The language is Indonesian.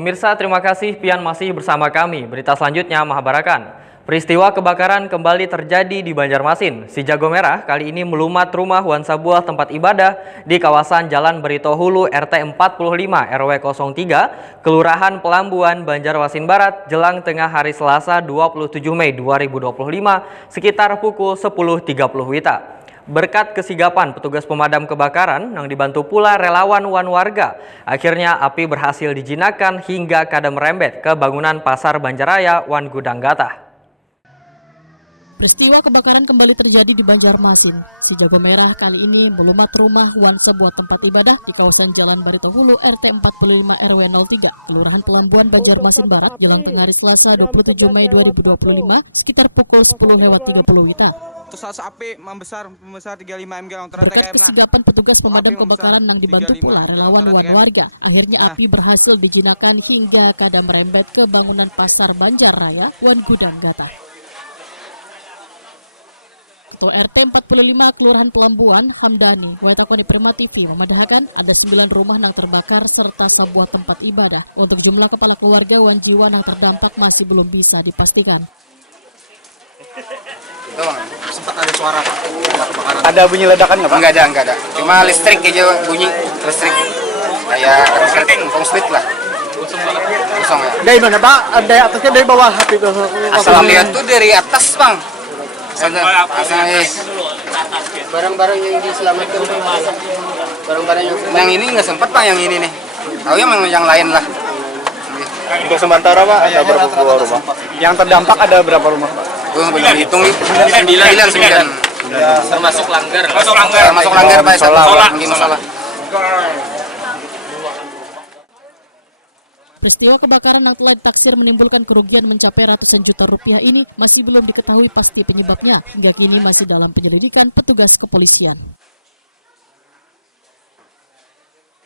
Pemirsa, terima kasih Pian masih bersama kami. Berita selanjutnya Mahabarakan. Peristiwa kebakaran kembali terjadi di Banjarmasin. Si Jago Merah kali ini melumat rumah wan sebuah tempat ibadah di kawasan Jalan Berito Hulu RT 45 RW 03, Kelurahan Pelambuan, Banjarmasin Barat, jelang tengah hari Selasa 27 Mei 2025 sekitar pukul 10.30 WITA. Berkat kesigapan petugas pemadam kebakaran yang dibantu pula relawan warga, akhirnya api berhasil dijinakan hingga kada merembet ke bangunan Pasar Banjaraya Wan Gudang Gatah. Peristiwa kebakaran kembali terjadi di Banjarmasin. Si Jago Merah kali ini melumat rumah wan sebuah tempat ibadah di kawasan Jalan Berito Hulu RT 45 RW 03, Kelurahan Pelambuan, Banjarmasin Barat, jelang tengah hari Selasa 27 Mei 2025 sekitar pukul 10.30 WITA. Berkat kesigapan petugas pemadam kebakaran yang dibantu pula relawan warga, akhirnya api berhasil dijinakan hingga kada merembet ke bangunan Pasar Banjaraya Wan Gudang Gatah. Ketua RT 45 Kelurahan Pelambuan, Hamdani, Waitakoni Prima TV memadahkan ada 9 rumah yang terbakar serta sebuah tempat ibadah. Untuk jumlah kepala keluarga wan jiwa yang terdampak masih belum bisa dipastikan. Sempat ada suara. Ada bunyi ledakan nggak Pak? Enggak ada. Cuma listrik aja bunyi, listrik. Kayak konslet lah. Kosong ya. Dari mana Pak? Ada atasnya dari bawah. Asal lihat tuh dari atas Bang. Barang-barang yang diselamatkan masak. Barang-barang yang ini nggak sempat Pak, yang ini nih. Tahu yang lain lah. Untuk sementara Pak, ada berapa rumah? Yang terdampak ada berapa rumah Pak? Belum hitung nih. 9. Termasuk langgar. Masuk langgar Pak. Salah. Peristiwa kebakaran yang telah ditaksir menimbulkan kerugian mencapai ratusan juta rupiah ini masih belum diketahui pasti penyebabnya. Hingga kini masih dalam penyelidikan petugas kepolisian.